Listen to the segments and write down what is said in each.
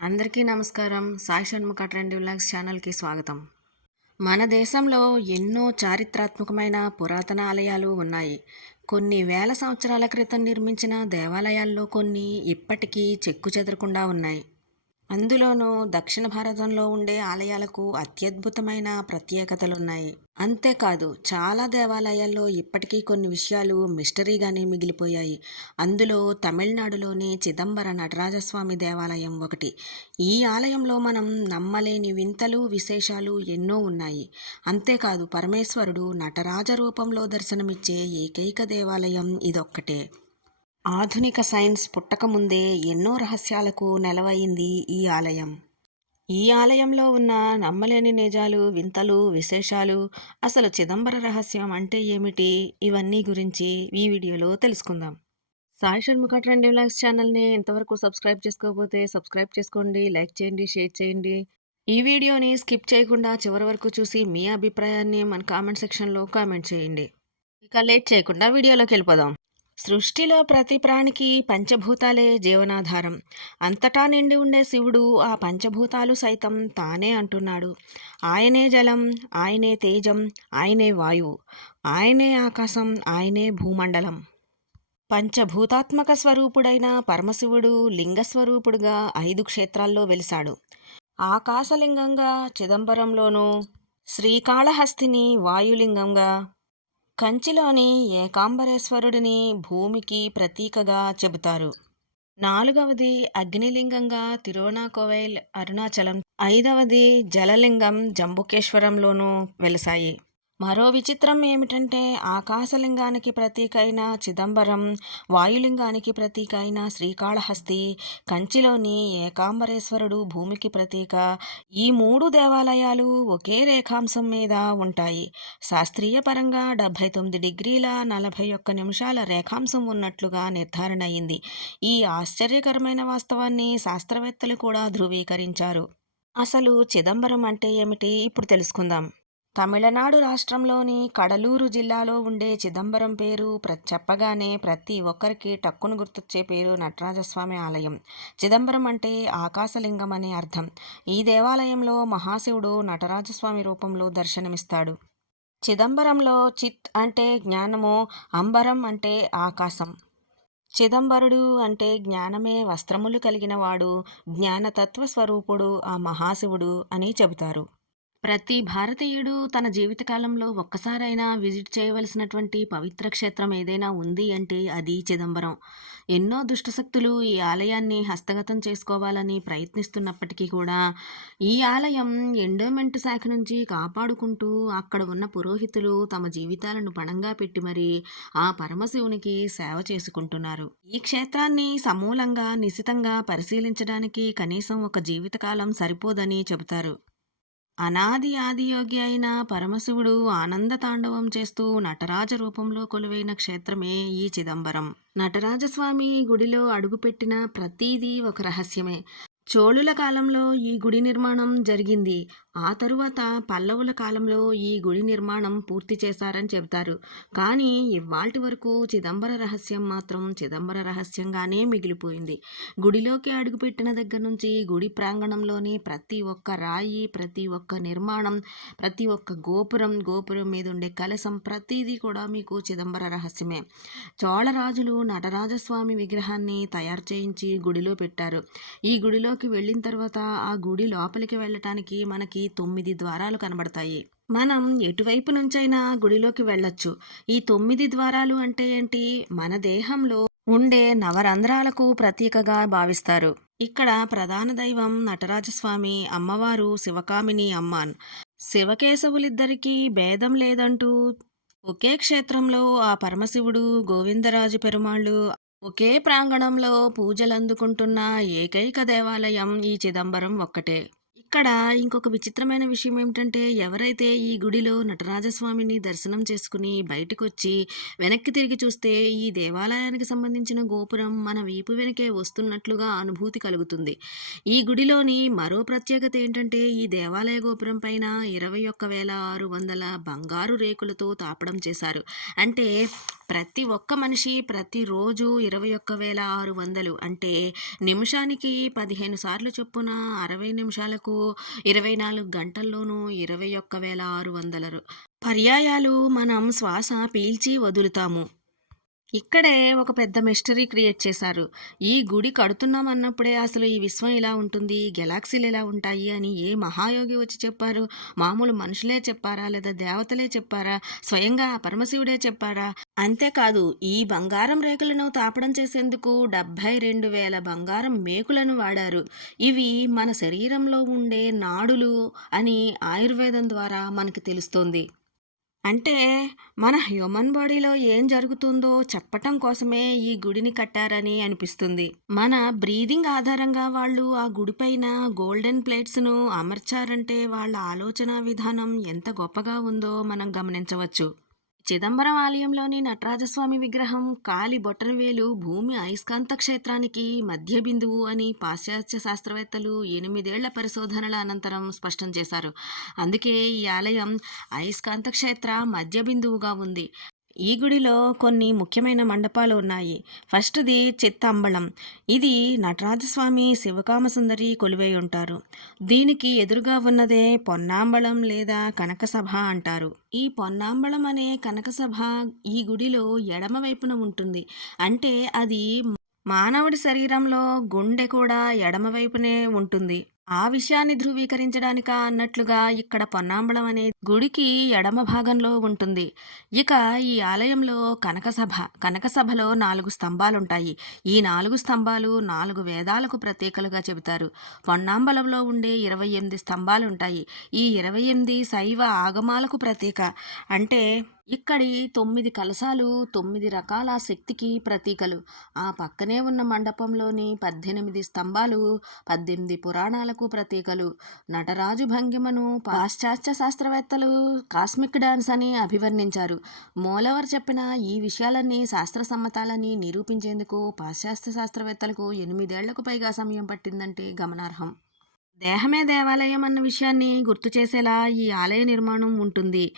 అందరికీ నమస్కారం. Sai Shanmukha trend vlogs ఛానల్కి స్వాగతం. మన దేశంలో ఎన్నో చారిత్రాత్మకమైన పురాతన ఆలయాలు ఉన్నాయి. కొన్ని వేల సంవత్సరాల క్రితం నిర్మించిన దేవాలయాల్లో కొన్ని ఇప్పటికీ చెక్కు చెదరకుండా ఉన్నాయి. అందులోనూ దక్షిణ భారతంలో ఉండే ఆలయాలకు అత్యద్భుతమైన ప్రత్యేకతలున్నాయి. అంతేకాదు చాలా దేవాలయాల్లో ఇప్పటికీ కొన్ని విషయాలు మిస్టరీగానే మిగిలిపోయాయి. అందులో తమిళనాడులోని చిదంబర నటరాజస్వామి దేవాలయం ఒకటి. ఈ ఆలయంలో మనం నమ్మలేని వింతలు విశేషాలు ఎన్నో ఉన్నాయి. అంతేకాదు పరమేశ్వరుడు నటరాజ రూపంలో దర్శనమిచ్చే ఏకైక దేవాలయం ఇదొక్కటే. ఆధునిక సైన్స్ పుట్టకముందే ఎన్నో రహస్యాలకు నెలవయింది ఈ ఆలయం. ఈ ఆలయంలో ఉన్న నమ్మలేని నిజాలు వింతలు విశేషాలు అసలు చిదంబర రహస్యం అంటే ఏమిటి? ఇవన్నీ గురించి ఈ వీడియోలో తెలుసుకుందాం. సాయి షణ్ముఖ ట్రెండ్ వ్లాగ్స్ ఛానల్ని ఇంతవరకు సబ్స్క్రైబ్ చేసుకోకపోతే సబ్స్క్రైబ్ చేసుకోండి లైక్ చేయండి షేర్ చేయండి. ఈ వీడియోని స్కిప్ చేయకుండా చివరి వరకు చూసి మీ అభిప్రాయాన్ని మన కామెంట్ సెక్షన్లో కామెంట్ చేయండి. ఇక లేట్ చేయకుండా వీడియోలోకి వెళ్ళిపోదాం. సృష్టిలో ప్రతి ప్రాణికి పంచభూతాలే జీవనాధారం. అంతటా నిండి ఉండే శివుడు ఆ పంచభూతాలు సైతం తానే అంటున్నాడు. ఆయనే జలం ఆయనే తేజం ఆయనే వాయువు ఆయనే ఆకాశం ఆయనే భూమండలం. పంచభూతాత్మక స్వరూపుడైన పరమశివుడు లింగస్వరూపుడుగా ఐదు క్షేత్రాల్లో వెలిశాడు. ఆకాశలింగంగా చిదంబరంలోనూ శ్రీకాళహస్తిని వాయులింగంగా కంచిలోని ఏకాంబరేశ్వరుడిని భూమికి ప్రతీకగా చెబుతారు. నాలుగవది అగ్నిలింగంగా తిరువనాకోవైల్ అరుణాచలం. ఐదవది జలలింగం జంబుకేశ్వరంలోనూ వెలసాయి. మరో విచిత్రం ఏమిటంటే ఆకాశలింగానికి ప్రతీక అయిన చిదంబరం వాయులింగానికి ప్రతీక అయిన శ్రీకాళహస్తి కంచిలోని ఏకాంబరేశ్వరుడు భూమికి ప్రతీక. ఈ మూడు దేవాలయాలు ఒకే రేఖాంశం మీద ఉంటాయి. శాస్త్రీయ పరంగా డెబ్భై తొమ్మిది డిగ్రీల నలభై ఒక్క నిమిషాల రేఖాంశం ఉన్నట్లుగా నిర్ధారణ అయింది. ఈ ఆశ్చర్యకరమైన వాస్తవాన్ని శాస్త్రవేత్తలు కూడా ధృవీకరించారు. అసలు చిదంబరం అంటే ఏమిటి? ఇప్పుడు తెలుసుకుందాం. తమిళనాడు రాష్ట్రంలోని కడలూరు జిల్లాలో ఉండే చిదంబరం పేరు ప్ర చెప్పగానే ప్రతి ఒక్కరికి టక్కును గుర్తొచ్చే పేరు నటరాజస్వామి ఆలయం. చిదంబరం అంటే ఆకాశలింగం అనే అర్థం. ఈ దేవాలయంలో మహాశివుడు నటరాజస్వామి రూపంలో దర్శనమిస్తాడు. చిదంబరంలో చిత్ అంటే జ్ఞానము అంబరం అంటే ఆకాశం. చిదంబరుడు అంటే జ్ఞానమే వస్త్రములు కలిగిన వాడు జ్ఞానతత్వ స్వరూపుడు ఆ మహాశివుడు అని చెబుతారు. ప్రతి భారతీయుడు తన జీవితకాలంలో ఒక్కసారైనా విజిట్ చేయవలసినటువంటి పవిత్ర క్షేత్రం ఏదైనా ఉంది అంటే అది చిదంబరం. ఎన్నో దుష్టశక్తులు ఈ ఆలయాన్ని హస్తగతం చేసుకోవాలని ప్రయత్నిస్తున్నప్పటికీ కూడా ఈ ఆలయం ఎండోమెంట్ శాఖ నుంచి కాపాడుకుంటూ అక్కడ ఉన్న పురోహితులు తమ జీవితాలను పణంగా పెట్టి మరి ఆ పరమశివునికి సేవ చేసుకుంటున్నారు. ఈ క్షేత్రాన్ని సమూలంగా నిశితంగా పరిశీలించడానికి కనీసం ఒక జీవితకాలం సరిపోదని చెబుతారు. అనాది ఆదియోగి అయిన పరమశివుడు ఆనంద తాండవం చేస్తూ నటరాజ రూపంలో కొలువైన క్షేత్రమే ఈ చిదంబరం. నటరాజస్వామి గుడిలో అడుగుపెట్టిన ప్రతీదీ ఒక రహస్యమే. చోళుల కాలంలో ఈ గుడి నిర్మాణం జరిగింది. ఆ తరువాత పల్లవుల కాలంలో ఈ గుడి నిర్మాణం పూర్తి చేశారని చెబుతారు. కానీ ఇవాల్టి వరకు చిదంబర రహస్యం మాత్రం చిదంబర రహస్యంగానే మిగిలిపోయింది. గుడిలోకి అడుగుపెట్టిన దగ్గర నుంచి గుడి ప్రాంగణంలోని ప్రతి ఒక్క రాయి ప్రతి ఒక్క నిర్మాణం ప్రతి ఒక్క గోపురం గోపురం మీద ఉండే కలశం ప్రతిదీ కూడా మీకు చిదంబర రహస్యమే. చోళరాజులు నటరాజస్వామి విగ్రహాన్ని తయారు చేయించి గుడిలో పెట్టారు. ఈ గుడిలో గుడిలోకి వెళ్ళిన తర్వాత ఆ గుడి లోపలికి వెళ్ళటానికి మనకి తొమ్మిది ద్వారాలు కనబడతాయి. మనం ఎటువైపు నుంచైనా గుడిలోకి వెళ్ళొచ్చు. ఈ తొమ్మిది ద్వారాలు అంటే ఏంటి? మన దేహంలో ఉండే నవరంధ్రాలకు ప్రతీకగా భావిస్తారు. ఇక్కడ ప్రధాన దైవం నటరాజస్వామి అమ్మవారు శివకామిని అమ్మాన్. శివకేశవులిద్దరికీ భేదం లేదంటూ ఒకే క్షేత్రంలో ఆ పరమశివుడు గోవిందరాజు పెరుమాళ్ళు ఒకే ప్రాంగణంలో పూజలందుకుంటున్న ఏకైక దేవాలయం ఈ చిదంబరం ఒక్కటే. ఇక్కడ ఇంకొక విచిత్రమైన విషయం ఏమిటంటే ఎవరైతే ఈ గుడిలో నటరాజస్వామిని దర్శనం చేసుకుని బయటకు వచ్చి వెనక్కి తిరిగి చూస్తే ఈ దేవాలయానికి సంబంధించిన గోపురం మన వీపు వెనకే వస్తున్నట్లుగా అనుభూతి కలుగుతుంది. ఈ గుడిలోని మరో ప్రత్యేకత ఏంటంటే ఈ దేవాలయ గోపురం పైన ఇరవై ఒక్క వేల ఆరు వందల బంగారు రేకులతో తాపడం చేశారు. అంటే ప్రతి ఒక్క మనిషి ప్రతిరోజు ఇరవై ఒక్క వేల ఆరు వందలు అంటే నిమిషానికి పదిహేను సార్లు చొప్పున అరవై నిమిషాలకు ఇరవై నాలుగు గంటల్లోనూ ఇరవై ఒక్క వేల ఆరు వందల పర్యాయాలు మనం శ్వాస పీల్చి వదులుతాము. ఇక్కడే ఒక పెద్ద మిస్టరీ క్రియేట్ చేశారు. ఈ గుడి కడుతున్నాం అన్నప్పుడే అసలు ఈ విశ్వం ఇలా ఉంటుంది గెలాక్సీలు ఇలా ఉంటాయి అని ఏ మహాయోగి వచ్చి చెప్పారు? మామూలు మనుషులే చెప్పారా? లేదా దేవతలే చెప్పారా? స్వయంగా పరమశివుడే చెప్పారా అంతేకాదు ఈ బంగారం రేకులను తాపడం చేసేందుకు డెబ్భై రెండు వేల బంగారం మేకులను వాడారు. ఇవి మన శరీరంలో ఉండే నాడులు అని ఆయుర్వేదం ద్వారా మనకి తెలుస్తుంది. అంటే మన హ్యూమన్ బాడీలో ఏం జరుగుతుందో చెప్పటం కోసమే ఈ గుడిని కట్టారని అనిపిస్తుంది. మన బ్రీదింగ్ ఆధారంగా వాళ్ళు ఆ గుడిపైన గోల్డెన్ ప్లేట్స్ను అమర్చారంటే వాళ్ళ ఆలోచన విధానం ఎంత గొప్పగా ఉందో మనం గమనించవచ్చు. చిదంబరం ఆలయంలోని నటరాజస్వామి విగ్రహం కాలి బొట్టనవేలు భూమి అయస్కాంత క్షేత్రానికి మధ్య బిందువు అని పాశ్చాత్య శాస్త్రవేత్తలు ఎనిమిదేళ్ళ పరిశోధనల అనంతరం స్పష్టం చేశారు. అందుకే ఈ ఆలయం అయస్కాంత క్షేత్ర మధ్య బిందువుగా ఉంది. ఈ గుడిలో కొన్ని ముఖ్యమైన మండపాలు ఉన్నాయి. ఫస్ట్ది చిత్తాంబళం. ఇది నటరాజస్వామి శివకామసుందరి కొలువై ఉంటారు. దీనికి ఎదురుగా ఉన్నదే పొన్నాంబళం లేదా కనకసభ అంటారు. ఈ పొన్నాంబళం అనే కనకసభ ఈ గుడిలో ఎడమ వైపున ఉంటుంది. అంటే అది మానవుడి శరీరంలో గుండె కూడా ఎడమవైపునే ఉంటుంది. ఆ విషయాన్ని ధృవీకరించడానిక అన్నట్లుగా ఇక్కడ పొన్నాంబళం అనే గుడికి ఎడమ భాగంలో ఉంటుంది. ఇక ఈ ఆలయంలో కనకసభ కనకసభలో నాలుగు స్తంభాలుంటాయి. ఈ నాలుగు స్తంభాలు నాలుగు వేదాలకు ప్రత్యేకలుగా చెబుతారు. పొన్నాంబలంలో ఉండే ఇరవై ఎనిమిది స్తంభాలుంటాయి. ఈ ఇరవై ఎనిమిది శైవ ఆగమాలకు ప్రతీక అంటే ఇక్కడి తొమ్మిది కలశాలు తొమ్మిది రకాల శక్తికి ప్రతీకలు. ఆ పక్కనే ఉన్న మండపంలోని పద్దెనిమిది స్తంభాలు పద్దెనిమిది పురాణాలకు ప్రతీకలు. నటరాజు భంగిమను పాశ్చాత్య శాస్త్రవేత్తలు కాస్మిక్ డాన్స్ అని అభివర్ణించారు. మూలవర్ చెప్పిన ఈ విషయాలన్నీ శాస్త్ర సమ్మతాలని నిరూపించేందుకు పాశ్చాత్య శాస్త్రవేత్తలకు ఎనిమిదేళ్ళకు పైగా సమయం పట్టిందంటే గమనార్హం. దేహమే దేవాలయం అన్న విషయాన్ని గుర్తు చేసేలా ఈ ఆలయ నిర్మాణం ఉంటుంది.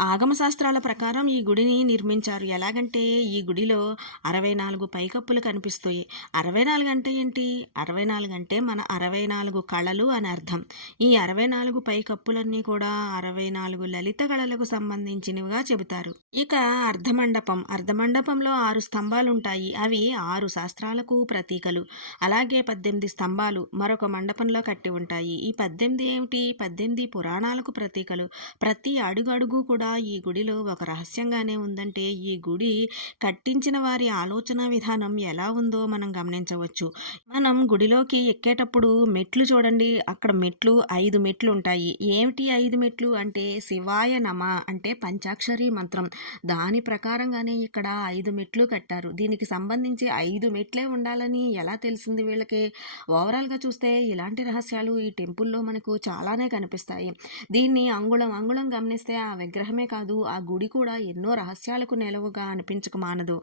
ఆగమ శాస్త్రాల ప్రకారం ఈ గుడిని నిర్మించారు. ఎలాగంటే ఈ గుడిలో అరవై నాలుగు పైకప్పులు కనిపిస్తాయి. అరవై నాలుగు అంటే ఏంటి? అరవై నాలుగు అంటే మన అరవై నాలుగు కళలు అని అర్థం. ఈ అరవై నాలుగు పైకప్పులన్నీ కూడా అరవై నాలుగు లలిత కళలకు సంబంధించినవిగా చెబుతారు. ఇక అర్ధమండపం. అర్ధమండపంలో ఆరు స్తంభాలు ఉంటాయి అవి ఆరు శాస్త్రాలకు ప్రతీకలు. అలాగే పద్దెనిమిది స్తంభాలు మరొక మండపంలో కట్టి ఉంటాయి. ఈ పద్దెనిమిది ఏమిటి? పద్దెనిమిది పురాణాలకు ప్రతీకలు. ప్రతి అడుగు అడుగు కూడా ఈ గుడిలో ఒక రహస్యంగానే ఉందంటే ఈ గుడి కట్టించిన వారి ఆలోచన విధానం ఎలా ఉందో మనం గమనించవచ్చు. మనం గుడిలోకి ఎక్కేటప్పుడు మెట్లు చూడండి. అక్కడ మెట్లు ఐదు మెట్లు ఉంటాయి. ఏమిటి ఐదు మెట్లు? అంటే శివాయ నమ అంటే పంచాక్షరి మంత్రం. దాని ప్రకారంగానే ఇక్కడ ఐదు మెట్లు కట్టారు. దీనికి సంబంధించి ఐదు మెట్లే ఉండాలని ఎలా తెలిసింది వీళ్ళకి? ఓవరాల్గా చూస్తే ఇలాంటి రహస్యాలు ఈ టెంపుల్లో మనకు చాలానే కనిపిస్తాయి. దీన్ని అంగుళం అంగుళం గమనిస్తే ఆ విగ్రహమే కాదు ఆ గుడి కూడా ఎన్నో రహస్యాలకు నిలవుగా అనిపించక మానదు.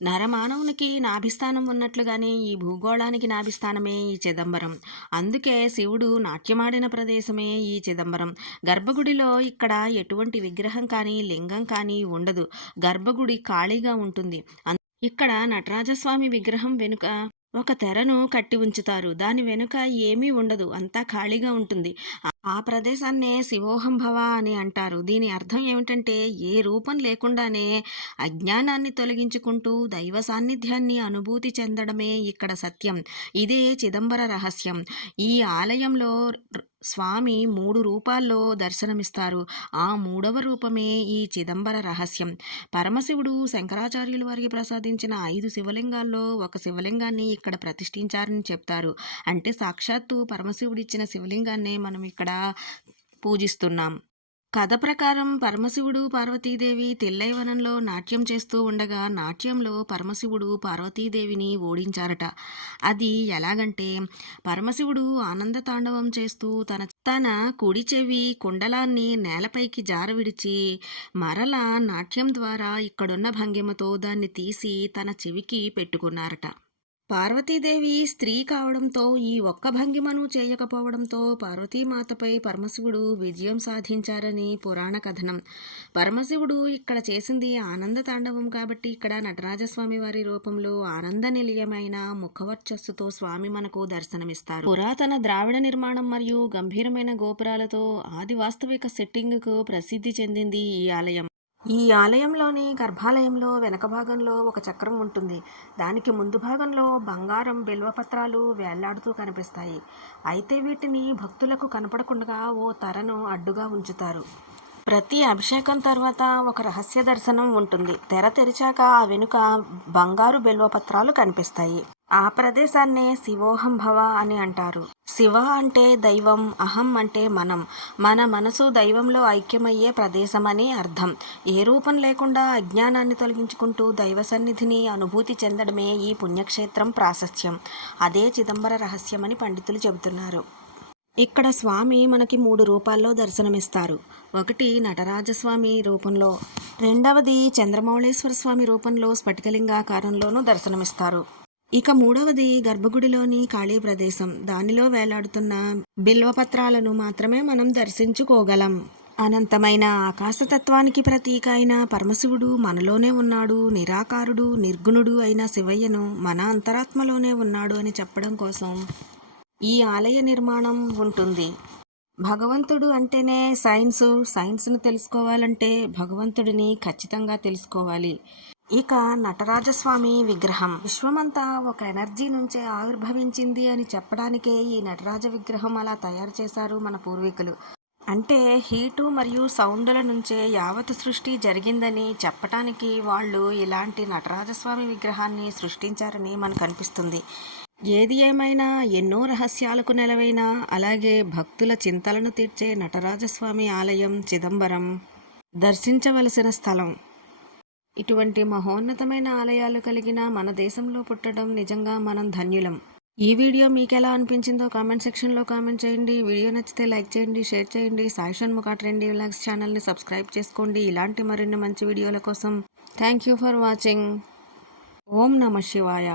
నరమానవునికి నాభిస్థానం ఉన్నట్లుగానే ఈ భూగోళానికి నాభిస్థానమే ఈ చిదంబరం. అందుకే శివుడు నాట్యమాడిన ప్రదేశమే ఈ చిదంబరం. గర్భగుడిలో ఇక్కడ ఎటువంటి విగ్రహం కానీ లింగం కానీ ఉండదు. గర్భగుడి ఖాళీగా ఉంటుంది. ఇక్కడ నటరాజస్వామి విగ్రహం వెనుక ఒక తెరను కట్టి ఉంచుతారు. దాని వెనుక ఏమీ ఉండదు. అంతా ఖాళీగా ఉంటుంది. ఆ- ప్రదేశాన్నే శివోహం భవ అని అంటారు. దీని అర్థం ఏమిటంటే ఏ రూపం లేకుండానే అజ్ఞానాన్ని తొలగించుకుంటూ దైవ సాన్నిధ్యాన్ని అనుభూతి చెందడమే ఇక్కడ సత్యం. ఇదే చిదంబర రహస్యం. ఈ ఆలయంలో స్వామి మూడు రూపాల్లో దర్శనమిస్తారు. ఆ మూడవ రూపమే ఈ చిదంబర రహస్యం. పరమశివుడు శంకరాచార్యులు వారికి ప్రసాదించిన ఐదు శివలింగాల్లో ఒక శివలింగాన్ని ఇక్కడ ప్రతిష్ఠించారని చెప్తారు. అంటే సాక్షాత్తు పరమశివుడిచ్చిన శివలింగాన్నే మనం ఇక్కడ పూజిస్తున్నాం. కథ ప్రకారం పరమశివుడు పార్వతీదేవి తెల్లైవనంలో నాట్యం చేస్తూ ఉండగా నాట్యంలో పరమశివుడు పార్వతీదేవిని ఓడించారట. అది ఎలాగంటే పరమశివుడు ఆనంద తాండవం చేస్తూ తన తన కుడి చెవి కుండలాన్ని నేలపైకి జారవిడిచి మరలా నాట్యం ద్వారా ఇక్కడున్న భంగిమతో దాన్ని తీసి తన చెవికి పెట్టుకున్నారట. పార్వతీదేవి స్త్రీ కావడంతో ఈ ఒక్క భంగిమను చేయకపోవడంతో పార్వతీమాతపై పరమశివుడు విజయం సాధించారని పురాణ కథనం. పరమశివుడు ఇక్కడ చేసింది ఆనంద తాండవం కాబట్టి ఇక్కడ నటరాజస్వామి వారి రూపంలో ఆనంద నిలయమైన ముఖవర్చస్సుతో స్వామి మనకు దర్శనమిస్తారు. పురాతన ద్రావిడ నిర్మాణం మరియు గంభీరమైన గోపురాలతో ఆది వాస్తవిక సెట్టింగ్కు ప్రసిద్ధి చెందింది ఈ ఆలయం. ఈ ఆలయంలోని గర్భాలయంలో వెనక భాగంలో ఒక చక్రం ఉంటుంది. దానికి ముందు భాగంలో బంగారం బిల్వపత్రాలు వేళ్ళాడుతూ కనిపిస్తాయి. అయితే వీటిని భక్తులకు కనపడకుండా ఓ తరను అడ్డుగా ఉంచుతారు. ప్రతి అభిషేకం తర్వాత ఒక రహస్య దర్శనం ఉంటుంది. తెర తెరిచాక ఆ వెనుక బంగారు బిల్వపత్రాలు కనిపిస్తాయి. ఆ ప్రదేశాన్నే శివోహం భవ అని అంటారు. శివ అంటే దైవం అహం అంటే మనం. మన మనసు దైవంలో ఐక్యమయ్యే ప్రదేశమని అర్థం. ఏ రూపం లేకుండా అజ్ఞానాన్ని తొలగించుకుంటూ దైవ సన్నిధిని అనుభూతి చెందడమే ఈ పుణ్యక్షేత్రం ప్రాశస్త్యం. అదే చిదంబర రహస్యమని పండితులు చెబుతున్నారు. ఇక్కడ స్వామి మనకి మూడు రూపాల్లో దర్శనమిస్తారు. ఒకటి నటరాజస్వామి రూపంలో రెండవది చంద్రమౌళేశ్వర స్వామి రూపంలో స్ఫటికలింగాకారంలోనూ దర్శనమిస్తారు. ఇక మూడవది గర్భగుడిలోని ఖాళీ ప్రదేశం. దానిలో వేలాడుతున్న బిల్వపత్రాలను మాత్రమే మనం దర్శించుకోగలం. అనంతమైన ఆకాశతత్వానికి ప్రతీక అయిన పరమశివుడు మనలోనే ఉన్నాడు. నిరాకారుడు నిర్గుణుడు అయిన శివయ్యను మన అంతరాత్మలోనే ఉన్నాడు అని చెప్పడం కోసం ఈ ఆలయ నిర్మాణం ఉంటుంది. భగవంతుడు అంటేనే సైన్సు. సైన్స్ను తెలుసుకోవాలంటే భగవంతుడిని ఖచ్చితంగా తెలుసుకోవాలి. ఇక నటరాజస్వామి విగ్రహం. విశ్వమంతా ఒక ఎనర్జీ నుంచే ఆవిర్భవించింది అని చెప్పడానికే ఈ నటరాజ విగ్రహం అలా తయారు చేశారు మన పూర్వీకులు. అంటే హీటు మరియు సౌండ్ల నుంచే యావత్ సృష్టి జరిగిందని చెప్పటానికి వాళ్ళు ఇలాంటి నటరాజస్వామి విగ్రహాన్ని సృష్టించారని మనకు అనిపిస్తుంది. ఏది ఏమైనా ఎన్నో రహస్యాలకు నెలవైన అలాగే భక్తుల చింతలను తీర్చే నటరాజస్వామి ఆలయం చిదంబరం. దర్శించవలసిన స్థలం. ఇటువంటి మహోన్నతమైన ఆలయాలు కలిగిన మన దేశంలో పుట్టడం నిజంగా మనం ధన్యులం. ఈ వీడియో మీకు ఎలా అనిపించిందో కామెంట్ సెక్షన్లో కామెంట్ చేయండి. వీడియో నచ్చితే లైక్ చేయండి షేర్ చేయండి. సాయిషన్ ముఖా ట్రెండీ వ్లాగ్స్ ఛానల్ని సబ్స్క్రైబ్ చేసుకోండి. ఇలాంటి మరిన్ని మంచి వీడియోల కోసం థ్యాంక్ యూ ఫర్ వాచింగ్. ఓం నమ శివాయ.